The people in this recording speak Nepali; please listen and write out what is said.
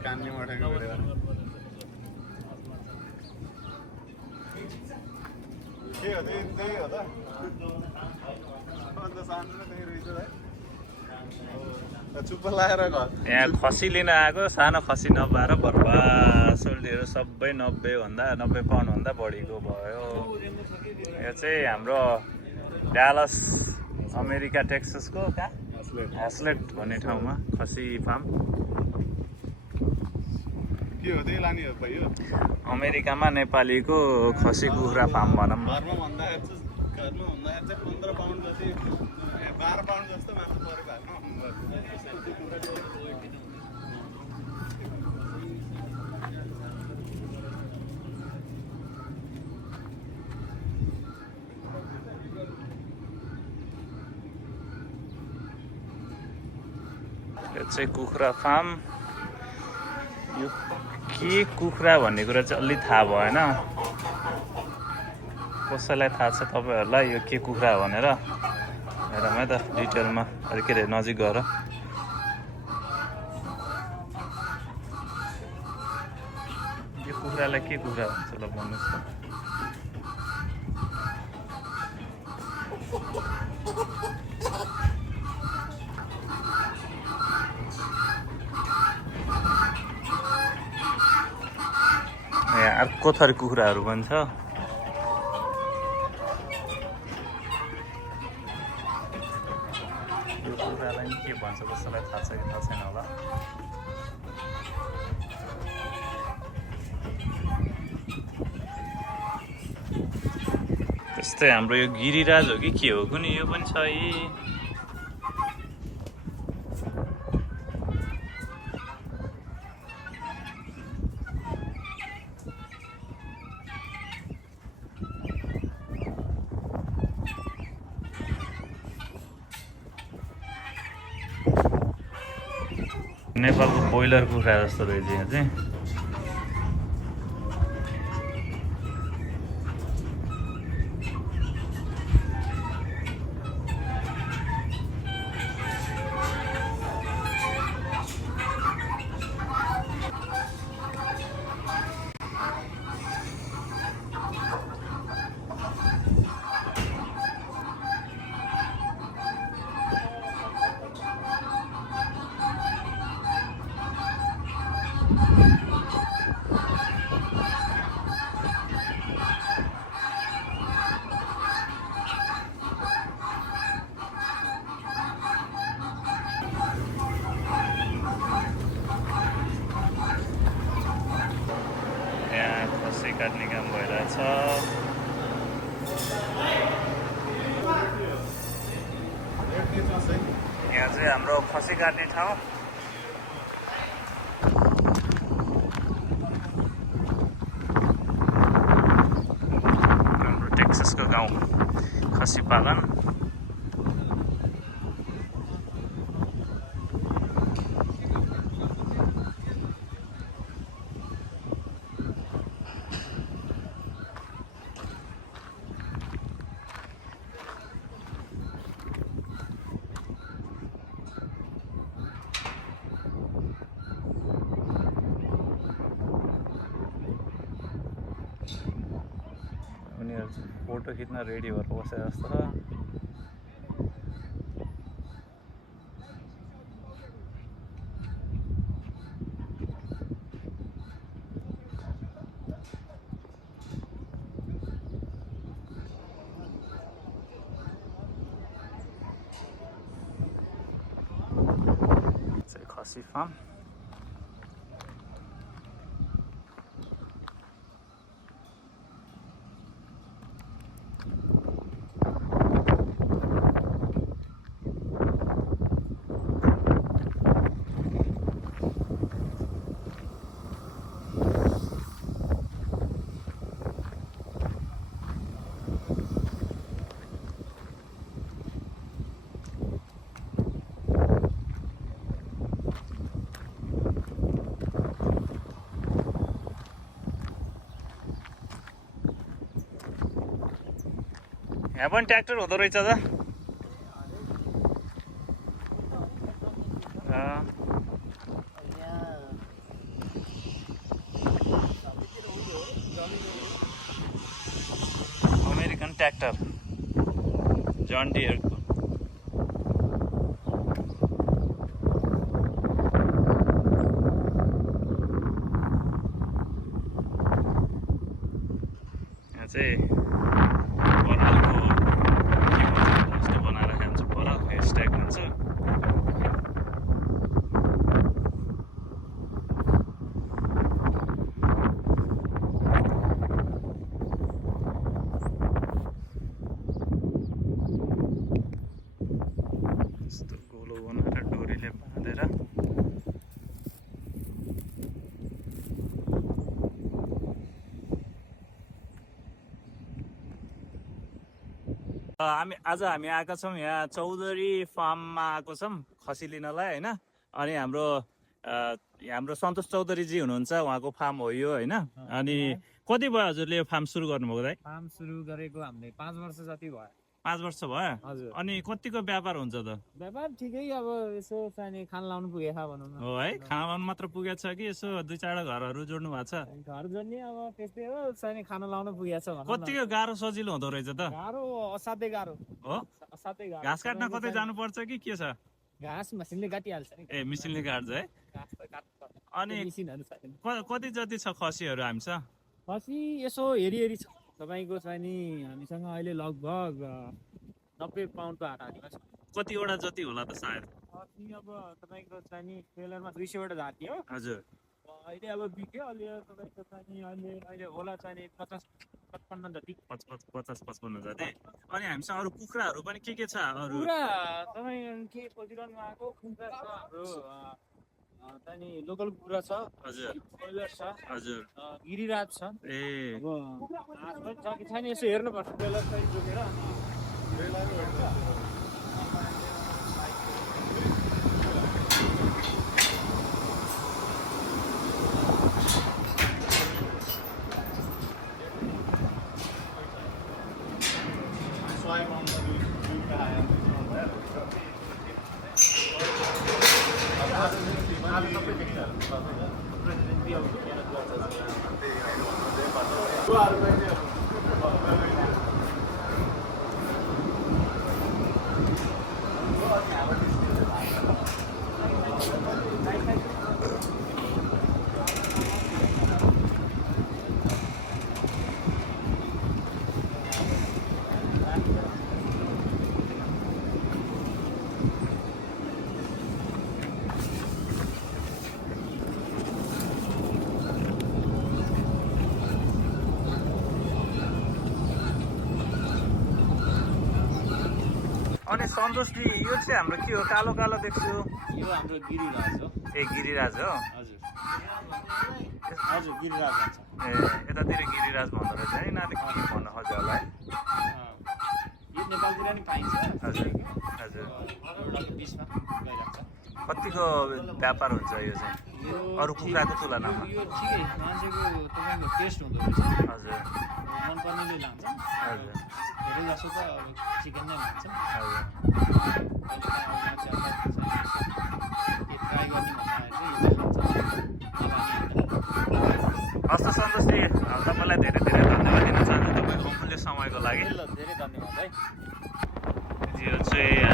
कान्ने मठेको गरेर के हो त्यही हो त अन्त सानो त्यही रहेछ है चुप्प लाएर घर यहाँ खसी लिन आएको सानो खसी नपाएर बर्बासोल्टीहरू सबै 90 पाउन्डभन्दा बढीको भयो। यो चाहिँ हाम्रो डालस अमेरिका टेक्ससको कहाँ ह्यास्लेट भन्ने ठाउँमा खसी फार्म। के हो त्यही लाने हो भाइ यो अमेरिकामा नेपालीको खसी कुखुरा फार्म भनौँ। घरमा भन्दाखेरि चाहिँ 15 पाउन्ड जति 12 पाउन्ड जस्तो मासु परेको यो चाहिँ कुखुरा फार्म। यो के कुखुरा भन्ने कुरा चाहिँ अलि थाहा भएन, कसैलाई थाहा छ तपाईँहरूलाई यो के कुखुरा भनेर हेरौँ है त डिटेलमा अलिक के अरे नजिक गएर। यो कुखुरालाई के कुखुरा भन्छ ल भन्नुहोस् त। यहाँ अर्को थरी कुखुराहरू पनि छ। यो कुखुरालाई नि के भन्छ कसैलाई थाहा छ कि थाहा छैन होला। त्यस्तै हाम्रो यो गिरिराज हो कि के हो कुनि यो पनि छ यी। नेपालको बोइलर कुखुरा जस्तो रहेछ यहाँ चाहिँ। काट्ने काम भइरहेछ। यहाँ चाहिँ हाम्रो खसी काट्ने ठाउँ। हाम्रो टेक्ससको गाउँ खसी पालन। फोटो खिच्न रेडी भएर बसे जस्तो र खसी फार्म। यहाँ पनि ट्र्याक्टर हुँदो रहेछ त अमेरिकन ट्र्याक्टर जन डियरको यहाँ चाहिँ परालको के भन्छ यस्तो बनाएर खान्छ परालको स्ट्याक भन्छ यस्तो गोलो बनाएर डोरीले बाँधेर हामी आएका छौँ यहाँ चौधरी फार्ममा आएको छौँ खसी लिनलाई होइन अनि हाम्रो सन्तोष चौधरीजी हुनुहुन्छ उहाँको फार्म हो यो होइन अनि कति भयो हजुरले यो फार्म सुरु गर्नुभएको दाइ फार्म सुरु गरेको हामीले 5 वर्ष जति भयो 5 वर्ष भयो हजुर अनि कतिको व्यापार हुन्छ त व्यापार ठिकै अब यसो चाहिँ खान लाउनु पुगेछ भनौँ न हो है खाना मात्र पुगेको छ कि यसो 2-4 घरहरू जोड्नु भएको छ घर जोड्ने अब त्यस्तै हो चाहिँ खाना लाउनु पुगेछ भनौँ न कतिको गाह्रो सजिलो हुँदो रहेछ त गाह्रो असाध्यै गाह्रो हो असाध्यै गाह्रो घाँस काट्न कतै जानुपर्छ कि के छ घाँस मसिनले काटिहाल्छ नि ए मिसिनले काट्छ है घाँस त काट्नुपर्छ अनि मिसिनहरू छैन कति जति छ खसीहरू हामीसँग खसी यसो हेरी छ तपाईँको चाहिँ नि हामीसँग अहिले लगभग 90 पाउन्डको हाराहारीमा छ कतिवटा जति होला त सायद खसी अब तपाईँको चाहिँ नि ट्रेलरमा 200 वटा जाति हो हजुर अहिले अब बिग्यो अलि तपाईँको चाहिँ अहिले होला चाहिँ 50-55 जति 50-55 जति अनि हामीसँग अरू कुखुराहरू पनि के छ अरू पुरा तपाईँ के खोजिरहनु भएको कुखुरा छ हाम्रो चाहिँ लोकल कुखुरा छ हजुर ब्रोइलर छ हजुर गिरिराज छ ए अब हाँस पनि छ कि छैन यसो हेर्नुपर्छ ब्रोइलर चाहिँ जोगेर Swipe on the blue guy. अनि सन्तोषजी यो चाहिँ हाम्रो के हो कालो कालो देख्छु यो हाम्रो गिरिराज हो ए गिरिराज हो हजुर हजुर गिरिराज भन्छ ए यतातिर गिरिराज भन्दो रहेछ है यिनीहरूले के भन्नु खोज्यो होला है यो नेपालतिर नि पाइन्छ हजुर हजुर एउटाको 20 मा गइरहेको छ कतिको व्यापार हुन्छ यो चाहिँ अरू कुखुराको तुलनामा यो ठिकै मान्छेको तपाईँको टेस्ट हुँदो रहेछ हजुर मनपर्नेले लान्छ हजुर धेरै जसो त अब चिकन नै लान्छ हजुर ट्राई गर्ने भन्दा हस्त सन्तोषजी तपाईँलाई धेरै धेरै धन्यवाद दिन चाहन्छु तपाईँको अमूल्य समयको लागि धेरै धन्यवाद है यो चाहिँ